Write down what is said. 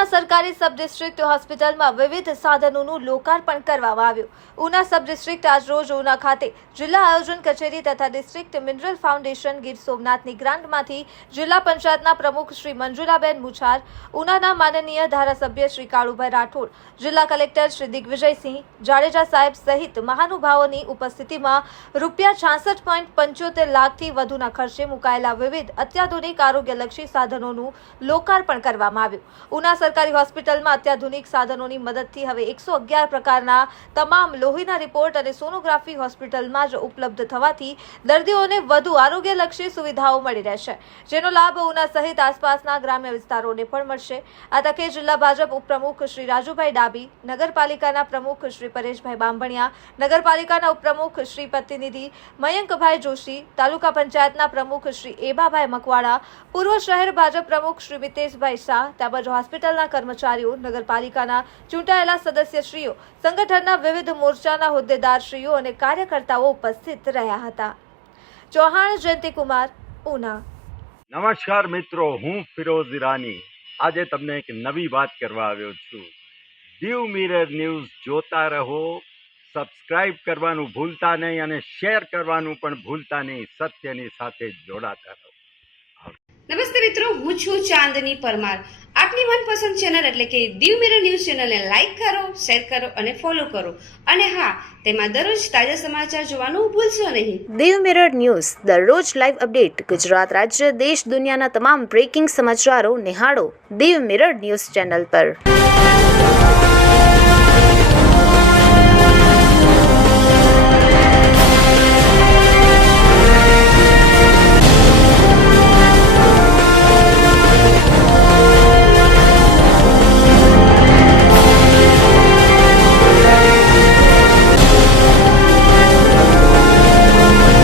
ઉના સરકારી sub district હોસ્પિટલમાં વિવિધ સાધનોનું લોકાર્પણ કરવામાં આવ્યું. ઉના સબ ડિસ્ટ્રિક્ટ આજરોજ ઉના ખાતે જિલ્લા આયોજન કચેરી તથા ડિસ્ટ્રિક્ટ મિનરલ ફાઉન્ડેશન ગીર સોમનાથની ગ્રાન્ટમાંથી જિલ્લા પંચાયતના પ્રમુખ શ્રી મંજુલાબેન મુછાર, ઉનાના માનનીય ધારાસભ્ય શ્રી કાળુભાઈ રાઠોડ, જિલ્લા કલેક્ટર શ્રી દિગ્વિજયસિંહ જાડેજા સાહેબ સહિત મહાનુભાવોની ઉપસ્થિતિમાં ₹66.75 લાખથી વધુના ખર્ચે મુકાયેલા વિવિધ અત્યાધુનિક આરોગ્યલક્ષી સાધનોનું લોકાર્પણ કરવામાં આવ્યું. ઉના સરકારી હોસ્પિટલમાં અત્યાધુનિક સાધનોની મદદથી હવે 111 પ્રકારના તમામ લોહીના રિપોર્ટ અને સોનોગ્રાફી હોસ્પિટલમાં જ ઉપલબ્ધ થવાથી દર્દીઓને વધુ આરોગ્યલક્ષી સુવિધાઓ મળી રહેશે, જેનો લાભ ઉના સહિત આસપાસના ગ્રામ્ય વિસ્તારોને પણ મળશે. આ તકે જિલ્લા ભાજપ ઉપપ્રમુખ શ્રી રાજુભાઈ ડાબી, નગરપાલિકાના પ્રમુખ શ્રી પરેશભાઈ બાંભણિયા, નગરપાલિકાના ઉપપ્રમુખ શ્રી પ્રતિનિધિ મયંકભાઈ જોશી, તાલુકા પંચાયતના પ્રમુખ શ્રી એબાભાઈ મકવાડા, પૂર્વ શહેર ભાજપ પ્રમુખ શ્રી મિતેશભાઈ શાહ, તેમજ હોસ્પિટલના કર્મચારીઓ, નગરપાલિકાના ચૂંટાયેલા સદસ્યશ્રીઓ, સંગઠનના વિવિધ મોરચાના હોદ્દેદારશ્રીઓ અને કાર્યકર્તાઓ ઉપસ્થિત રહ્યા હતા. ચૌહાણ જયંતિકુમાર, ઉના. નમસ્કાર મિત્રો, હું ફિરોઝ ઈરાની આજે તમને એક નવી વાત કરવા આવ્યો છું. દીવ મિરર ન્યૂઝ જોતા રહો, સબસ્ક્રાઇબ કરવાનું ભૂલતા નહીં અને શેર કરવાનું પણ ભૂલતા નહીં. સત્યની સાથે જોડાતા રહો. નમસ્તે મિત્રો, હું છું ચાંદની પરમાર. આપની મનપસંદ ચેનલ એટલે કે દીવ મિરર ન્યૂઝ ચેનલને લાઈક કરો, શેર કરો અને ફોલો કરો. અને હા, તેમાં દરરોજ તાજા સમાચાર જોવાનું ભૂલશો નહીં. દીવ મિરર ન્યૂઝ દરરોજ લાઈવ અપડેટ. ગુજરાત રાજ્ય, દેશ, દુનિયાના તમામ બ્રેકિંગ સમાચારો નિહાળો દીવ મિરર ન્યૂઝ ચેનલ પર.